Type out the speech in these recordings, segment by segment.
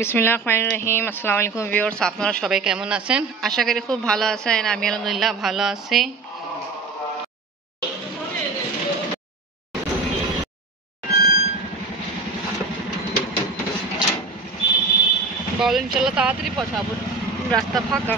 বিসমিল্লাহিররহমানিররহিম। আসসালামু আলাইকুম ভিউয়ার্স, আপনারা সবাই কেমন আছেন? আশা করি খুব ভালো আছেন। আমি আলহামদুলিল্লাহ ভালো আছি। বলেন চলো তাড়াতাড়ি পৌঁছাবো, রাস্তা ফাঁকা।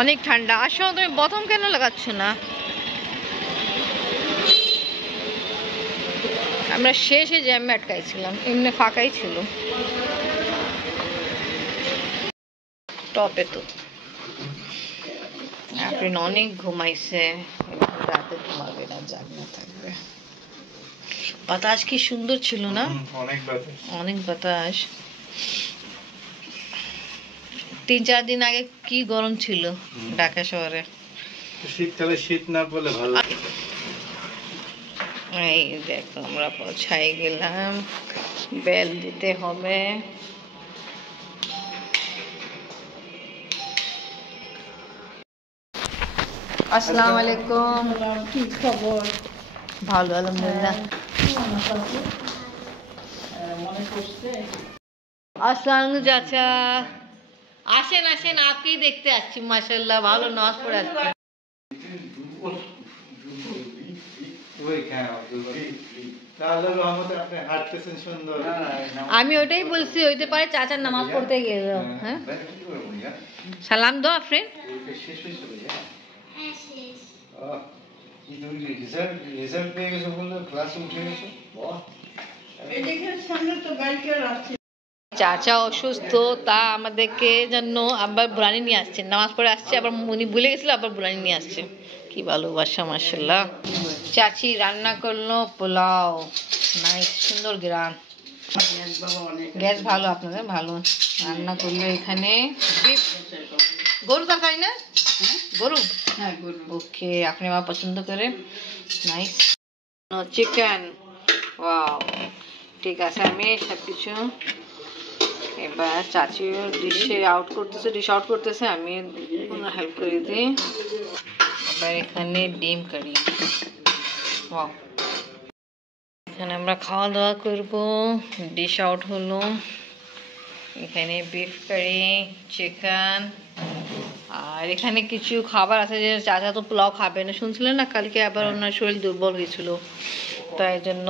অনেক ঠান্ডা। আসো, তুমি প্রথম কেন লাগাচ্ছ না? আমরা শেষে জ্যামে আটকাইছিলাম, এমনি ফাঁকাই ছিল। টপে তো আপনি অনেক ঘুমাইছে, রাতে ঘুমাবে না, জাগনা থাকবে। বাতাস কি সুন্দর ছিল না? অনেক বাতাস। 3-4 দিন আগে কি গরম ছিল ঢাকা শহরে। শীতকালে শীত না বলে ভালো। এই দেখো আমরা পৌঁছাই গেলাম, বেল দিতে হবে। আসসালামু আলাইকুম। কি খবর? ভালো আলহামদুলিল্লাহ। মনে করছে আসসালামু চাচা, আসেন আসেন, আপনি দেখতে আসছি। মাশাআল্লাহ, ভালো নামাজ পড়ে আসছে। আমি ওটাই বলছি, হইতে পারে চাচার নামাজ পড়তে গেল। হ্যাঁ, সালাম দাও ফ্রেন্ড। চাচা অসুস্থ, তা আমাদেরকে জন্য আবার বুরানি নিয়ে আসছেন। নামাজ পড়ে আসছে, আবার উনি ভুলে গেছিল, আবার বুরানি নিয়ে আসছে। কি ভালোবাসা, মাশাআল্লাহ। চাচি রান্না করলো পোলাও, নাইস, সুন্দর গ্রান। গ্যাস ভালো আপনাদের, ভালো রান্না করলো। এখানে গরু তরকারি না, গরু, ওকে, আপনি আমার পছন্দ করে। নাইস। চিকেন, ওয়াও, ঠিক আছে। আমি সবকিছু এবার চাচি ডিশ আউট করতেছে, আমি হেল্প করে দিই। এবার এখানে ডিম কারি, ওয়াও। এখানে আমরা খাওয়া দাওয়া করবো। ডিশ আউট হলো। এখানে বিফ কারি, চিকেন, আর এখানে কিছু খাবার আছে যে চাচা তো পোলাও খাবে না, শুনছিলেন না কালকে, আবার ওনার শরীর দুর্বল হয়েছিল, তাই জন্য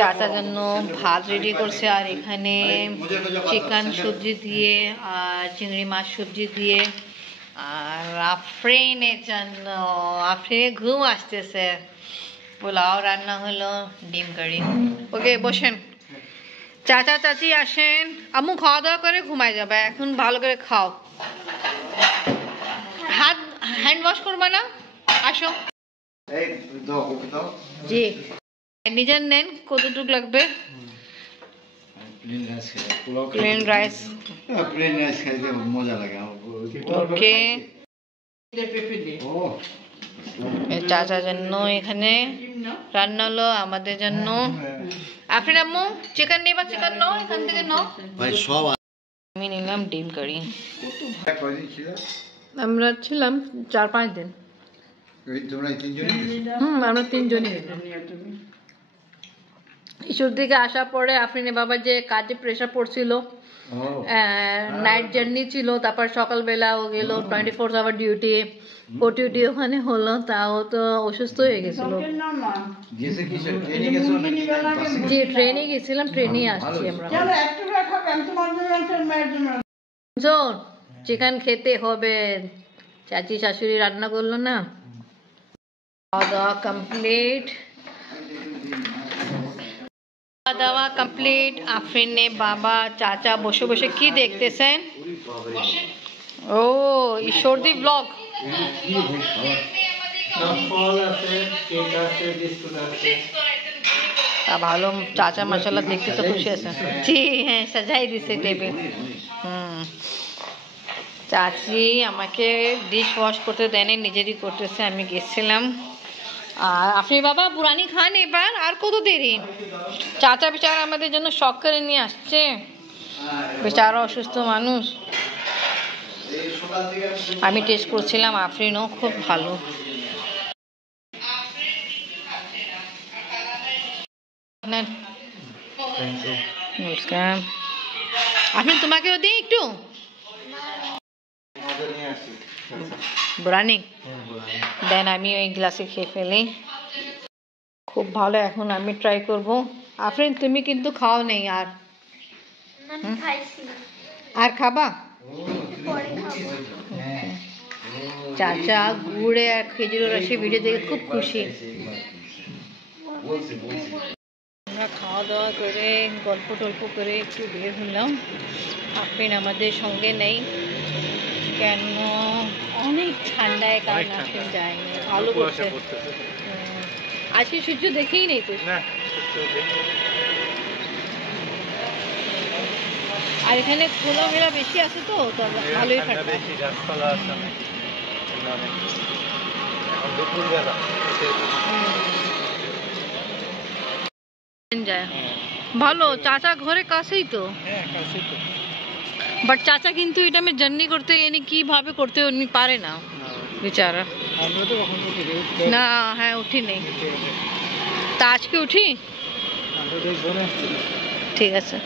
চাচার জন্য ভাত রেডি করছে। আর এখানে চিকেন সবজি দিয়ে আর চিংড়ি মাছ সবজি দিয়ে। আর আফরিনের জন্য, আফরিনের ঘুম আসতেছে, পোলাও রান্না হলো, ডিম কারি। ওকে বসেন, চাচা চাচি আসেন। আম্মু খাওয়া দাওয়া করে ঘুমায় যাবে, এখন ভালো করে খাও। হ্যান্ড ওয়াশ করবা না? আসো। জি, নিজের নেন, কতটুকু লাগবে? প্লেন রাইস খাইতে মজা লাগে। ওকে। চাচার জন্য এখানে রান্না হলো, আমাদের জন্য। আপনি আম্মু চিকেন নিবা? চিকেন নাও, এখান থেকে নাও। আমি নিলাম ডিম কারি। আমরা ছিলাম 4-5 দিন। আমরা 3 জনই। ঈশ্বর থেকে আসার পরে আফরিনের বাবা যে কাজে প্রেশার পড়ছিল, নাইট জার্নি ছিল, তারপর সকালবেলা ও গেল 24 আওয়ার ডিউটি, ওটিউটি ওখানে হলো, তাও তো অসুস্থ হয়ে গেছিল। জি, ট্রেনে গেছিলাম, ট্রেনে আসছি আমরা। চিকেন খেতে হবে, চাচি শাশুড়ি রান্না করলো না। খাওয়া দাওয়া কমপ্লিট, দাওয়া কমপ্লিট। আফরিনে বাবা চাচা বসে বসে কি দেখতেছেন? ও, ঈশ্বরদী ব্লগ। ফল আছে, কেক আছে, বিস্কুট আছে। তা ভালো, চাচা মাশাআল্লাহ দেখতে তো খুশি আছে। জি হ্যাঁ, সাজাই দিছে টেবিল। চাচি আমাকে ডিশ ওয়াশ করতে দেয়নি, নিজেরই করতেছে, আমি গেছিলাম। আর আপনি বাবা বুরানি খান এবার, আর কত দেরি? চাচা বেচারা আমাদের জন্য শখ করে নিয়ে আসছে, বেচারা অসুস্থ মানুষ। আমি টেস্ট করছিলাম, আফরিনও খুব ভালো। নমস্কার। আপনি তোমাকেও দিই একটু বুরানি দেন, আমি ওই গ্লাসে খেয়ে ফেলি। খুব ভালো, এখন আমি ট্রাই করব। আফরিন তুমি কিন্তু খাও নেই আর, আর খাবা? চাচা গুড়ে আর খেজুরের রসে ভিডিও দেখে খুব খুশি। আমরা খাওয়া দাওয়া করে গল্প টল্প করে একটু বের হলাম। আফরিন আমাদের সঙ্গে নেই, কেন অনেক ঠান্ডায়, কারণ আফরিন যায়নি। ভালো করছে, আজকে সূর্য দেখেই নেই তো। আর এখানে খোলামেলা বেশি আছে তো, ভালোই ঠান্ডা। ভালো, চাচা ঘরে কাছেই তো। বাট চাচা কিন্তু এটা আমি জার্নি করতে এনে কিভাবে করতে উনি পারে না বেচারা। না হ্যাঁ উঠি নেই, তা আজকে উঠি। ঠিক আছে।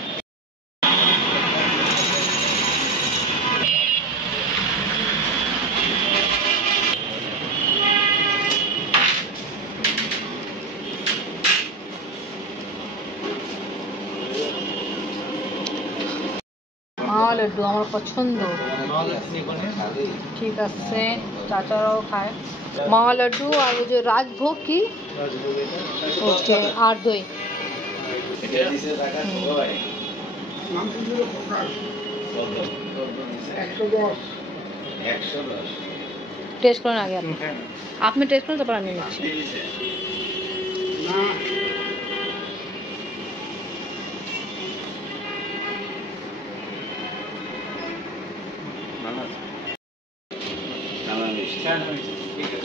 মাওয়া লাড্ডু আমার পছন্দ। ঠিক আছে, চাচারাও খায় মাওয়া লাড্ডু। আর ওই যে রাজভোগ কি, ওকে, আর দই। টেস্ট করেন আগে আপনি, আপনি টেস্ট করেন তারপর আমি নিচ্ছি।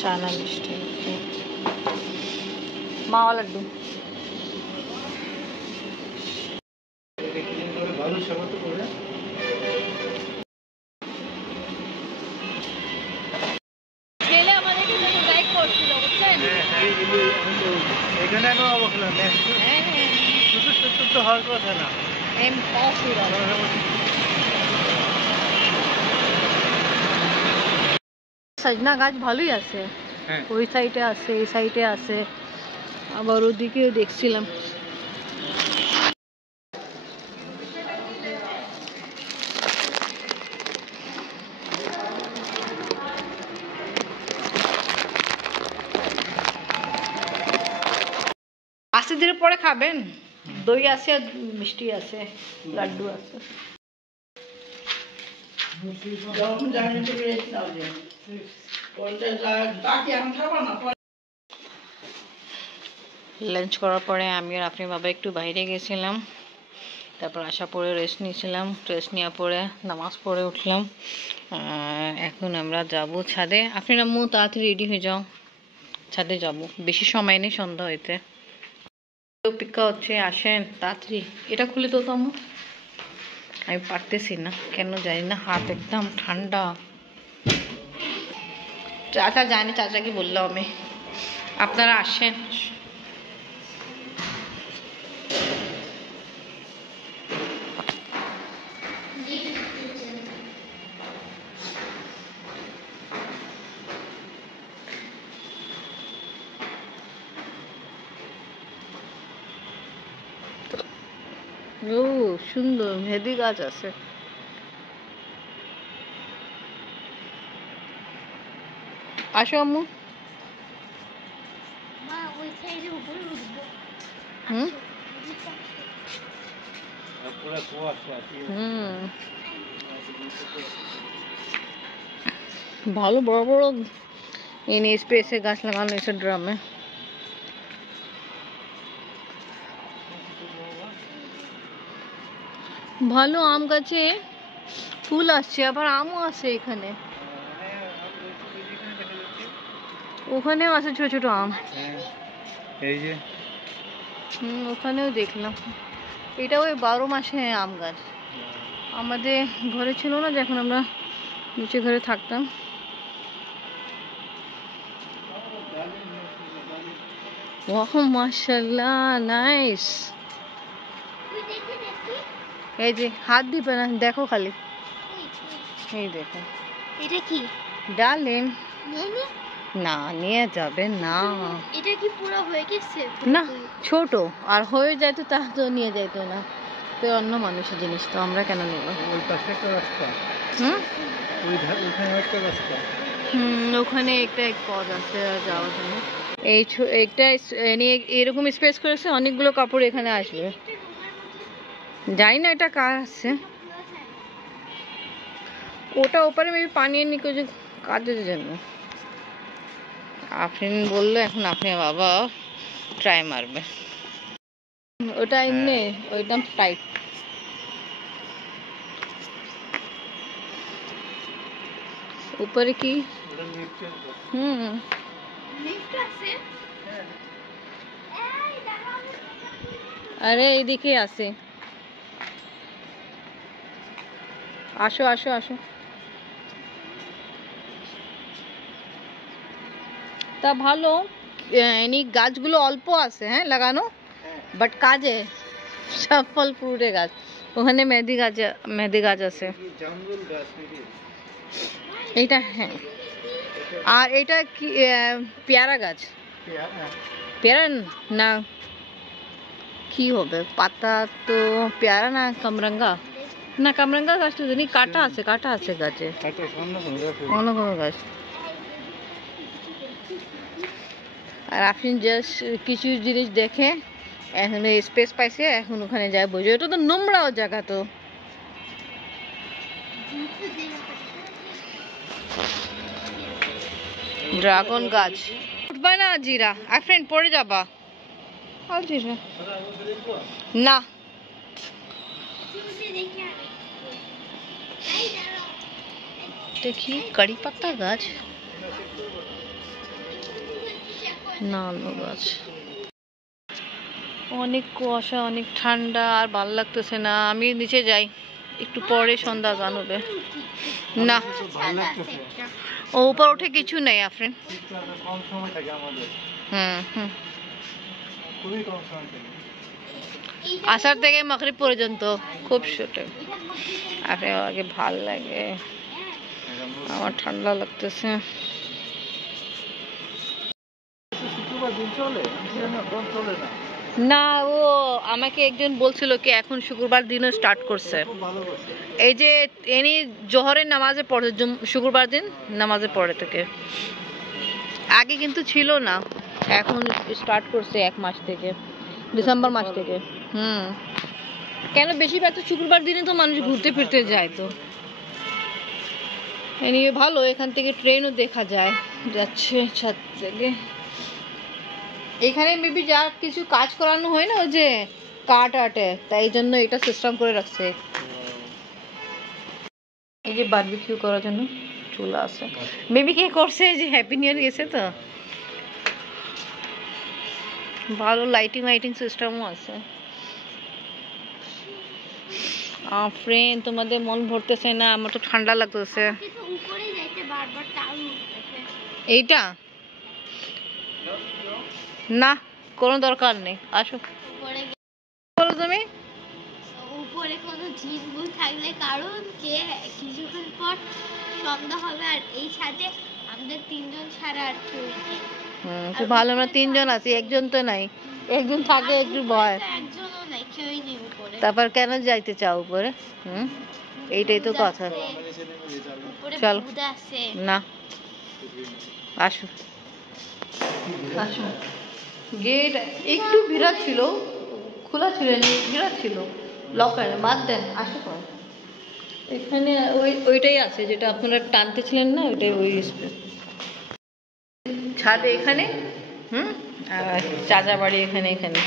চানা মিষ্টি, মাওয়া লাড্ডু। ছেলে আমাদেরকে গাইড করছিল, বুঝছেন? এখানে তো হওয়ার কথা না। সজনা গাছ ভালোই আছে, ওই সাইডে আছে, এই সাইডে আছে, আবার ওদিকেও দেখছিলাম। আস্তে ধীরে পরে খাবেন, দই আছে, মিষ্টি আছে, লাড্ডু আছে। লাঞ্চ করার পরে আমি আর আপনি বাবা একটু বাইরে গেছিলাম, তারপর আসা পরে রেস্ট নিয়েছিলাম, রেস্ট নেওয়ার পরে নামাজ পড়ে উঠলাম। এখন আমরা যাব ছাদে। আপনি আম্মু তাড়াতাড়ি রেডি হয়ে যাও, ছাদে যাব, বেশি সময় নেই, সন্ধ্যা হইতে। অপেক্ষা হচ্ছে, আসেন তাড়াতাড়ি। এটা খুলে তো আম্মু, আমি পারতেছি না কেন জানি না, হাত একদম ঠান্ডা। চাচা জানি, চাচাকে বললাম আমি, আপনারা আসেন। ও সুন্দর, মেহেদি গাছ আছে। আসো আম্মু। ভালো বড় বড় এনে স্পেসে গাছ লাগানো এসব ড্রামে। ভালো আম গাছে ফুল আসছে, আবার আমও আছে এখানে। ওখানেও আছে ছোট ছোট আম। এই যে ওখানেও দেখলাম। এটা ওই 12 মাসে আম গাছ। আমাদের ঘরে ছিল না, যখন আমরা নিচে ঘরে থাকতাম। ওয়াহ মাশাআল্লাহ, নাইস। এই যে হাত দিবে না, দেখো খালি, এই দেখো। এটা কি? ডালিম। নিয়ে নি? না, নিয়ে যাবে না। এটা কি পুরো হয়ে গেছে? না, ছোট আর হয়ে যাইতো তা তো নিয়ে যাইতো না। তো অন্য মানুষের জিনিস, তো আমরা কেন নেব? ওই পাশে একটা রাস্তা, হুম ওইখানে একটা রাস্তা। ওখানে একটা এক পথ আছে যাওয়ার জন্য। এই একটা এরকম স্পেস করেছে, অনেকগুলো কাপড় এখানে আসবে। জানি না এটা কার আছে। ওটা ওপারে মেবি পানি এনে কিছু কাজের জন্য। আপনি বললো এখন আপনি বাবা ট্রাই মারবে। ওটা এমনি ওইটা টাইট। উপরে কি? লিফট আছে? এই দেখো। আরে এইদিকে আছে। আসো আসো আসো। তা ভালো, এনি গাছগুলো অল্প আছে হ্যাঁ লাগানো, বাট কাজে সব ফল ফ্রুটের গাছ। ওখানে মেহেদি গাছ আছে। জামরুল গাছ নাকি? এইটা হ্যাঁ। আর এটা কি পেয়ারা গাছ? পেয়ারা না, কি হবে পাতা তো পেয়ারা না, কামরাঙ্গা না, কামরাঙ্গা গাছ তো জানি কাটা আছে গাছে, অন্য কোনো গাছ। আর আপনি জাস্ট কিছু জিনিস দেখে এখন স্পেস পাইছে, এখন ওখানে যায় বসে। ওটা তো নোংরাও জায়গা তো। ড্রাগন গাছ উঠবা না জিরা, আর ফ্রেন্ড পড়ে যাবা। আর জিরা না, দেখি কারি পাতা গাছ না, অন্য গাছ। অনেক কুয়াশা, অনেক ঠান্ডা, আর ভালো লাগতেছে না। আমি নিচে যাই, একটু পরে সন্ধ্যা গান হবে। না, ও উপর উঠে কিছু নেই আফরিন। কম সময় থাকে আমাদের, হুম খুবই কম সময় থাকে। আসার থেকে মাগরিব পর্যন্ত খুব ছোট। আরে আগে ভাল লাগে, আমার ঠান্ডা লাগতেছে। শুক্রবার দিন চলে? চলে না। না, ও আমাকে একজন বলছিল কি এখন শুক্রবার দিনও স্টার্ট করছে। এই যে এনি জোহরের নামাজে পড়ে, শুক্রবার দিন নামাজে পড়ে থেকে। আগে কিন্তু ছিল না, এখন স্টার্ট করছে 1 মাস থেকে, ডিসেম্বর মাস থেকে। কেন বেশিরভাগ তো শুক্রবার দিনে তো মানুষ ঘুরতে ফিরতে যায়। তো এনিয়ে ভালো, এখান থেকে ট্রেনও দেখা যায়, যাচ্ছে ছাদ থেকে। এখানে মেবি যা কিছু কাজ করানো হয় না, ওই যে কাঠ আটে, তাই জন্য এটা সিস্টেম করে রাখছে। এই যে বারবিকিউ করার জন্য চুলা আছে, মেবি কে করছে, যে হ্যাপি নিউ ইয়ার গেছে তো। ভালো লাইটিং সিস্টেমও আছে। ফ্রেন্ড তোমাদের মন ভরতেছে না, আমার তো ঠান্ডা লাগতেছে। এইটা না, কোনো দরকার নেই, আসো। বলো তুমি উপরে কোনো ঝিলগুল থাকলে, কারণ যে কিছুক্ষণ পর সন্ধ্যা হবে, আর এই ছাদে আমাদের 3 জন ছাড়া আর কেউ নেই। তো ভালো, আমরা 3 জন আছি, একজন তো নাই। একজন থাকে একটু ভয়, একজনও নাই, কেউই নেই উপরে। তারপর কেন যাইতে চাও উপরে? এইটাই তো কথা। চল না, আসো আসো। গেট একটু ভিড়া ছিল, খোলা ছিল, ভিড়া ছিল, লক বাদ দেন, আসো। এখানে ওইটাই আছে যেটা আপনারা টানতেছিলেন না, ওইটাই ওই ছাদ এখানে। আর চাচা বাড়ি এখানে এখানে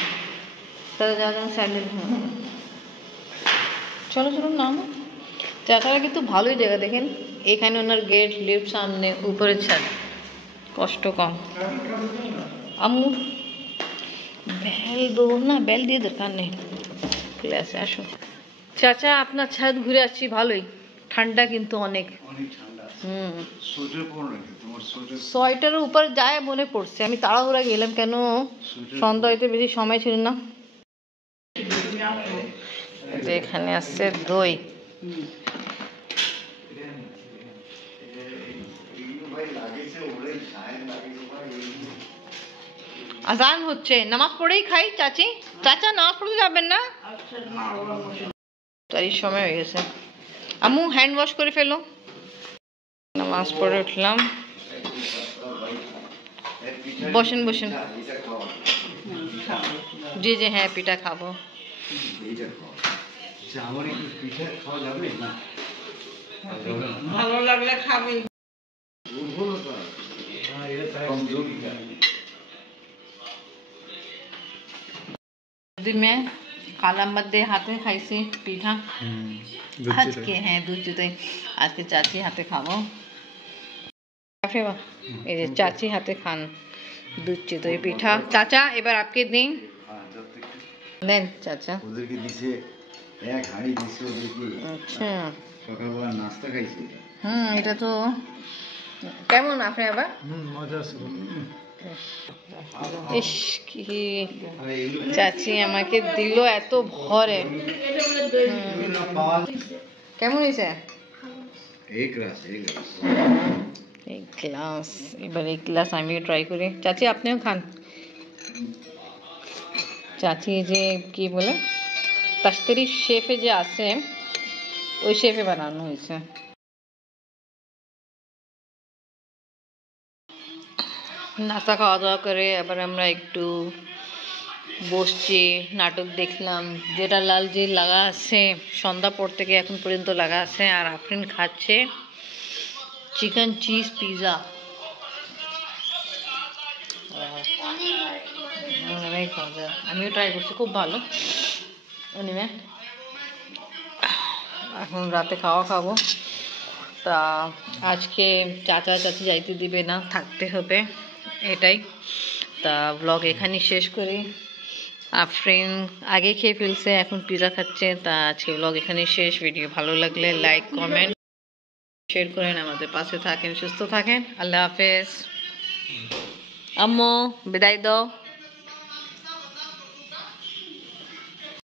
স্যান্ডেল। চলো চলো নামো। চাচারা কিন্তু ভালোই জায়গা দেখেন, এখানে ওনার গেট, লিফট সামনে, উপরের ছাদ, কষ্ট কম। আম্মু বেল দো না, বেল দিয়ে দরকার নেই, ক্লাসে আসো। চাচা আপনার ছাদ ঘুরে আসছি, ভালোই ঠান্ডা কিন্তু অনেক। সোয়েটারের উপর যায় মনে পড়ছে, আমি তাড়াহুড়া গেলাম কেন, সন্ধ্যা হইতে বেশি সময় ছিল না। এখানে আসছে দই। আজান হচ্ছে, নামাজ পড়েই খাই চাচি। চাচা নামাজ পড়তে যাবেন না? তারই সময় হয়ে গেছে। আম্মু হ্যান্ড ওয়াশ করে ফেলো। নামাজ পড়ে উঠলাম, বসেন বসেন। জি জি হ্যাঁ, পিঠা খাবো। ভালো লাগলে খাবি। কালার মধ্যে হাতে খাইছি পিঠা আজকে। হ্যাঁ দুধ চিতই আজকে চাচি হাতে খাবো। এই যে চাচি হাতে খান দুধ চিতই পিঠা। চাচা এবার আপকে দিন, দেন চাচা। ওদেরকে দিছে এক হাঁড়ি দিছে ওদেরকে। আচ্ছা সকালবেলা নাস্তা খাইছে। এটা তো কেমন আপনি আবার? মজা আছে। ইস কি চাচি আমাকে দিল এত ভরে। কেমন হয়েছে? এক গ্লাস এক গ্লাস। এবার এক গ্লাস আমিও ট্রাই করি। চাচি আপনিও খান। চাচি যে কি বলে তাস্তেরি শেফে যে আছে, ওই শেফে বানানো হয়েছে। নাস্তা খাওয়া দাওয়া করে এবার আমরা একটু বসছি, নাটক দেখলাম। যেটা লাল যে লাগা আছে সন্ধ্যা পর থেকে এখন পর্যন্ত লাগা আছে। আর আফরিন খাচ্ছে চিকেন চিজ পিৎজা। অনেক মজা, আমিও ট্রাই করছি, খুব ভালো। এনিওয়ে এখন রাতে খাওয়া খাবো। তা আজকে চাচা চাচি যাইতে দিবে না, থাকতে হবে, এটাই। তা ব্লগ এখানেই শেষ করি। আফরিন আগে খেয়ে ফেলছে, এখন পিৎজা খাচ্ছে। তা আজকে ব্লগ এখানেই শেষ। ভিডিও ভালো লাগলে লাইক কমেন্ট শেয়ার করেন, আমাদের পাশে থাকেন, সুস্থ থাকেন। আল্লাহ হাফেজ। আম্মু বিদায় দাও।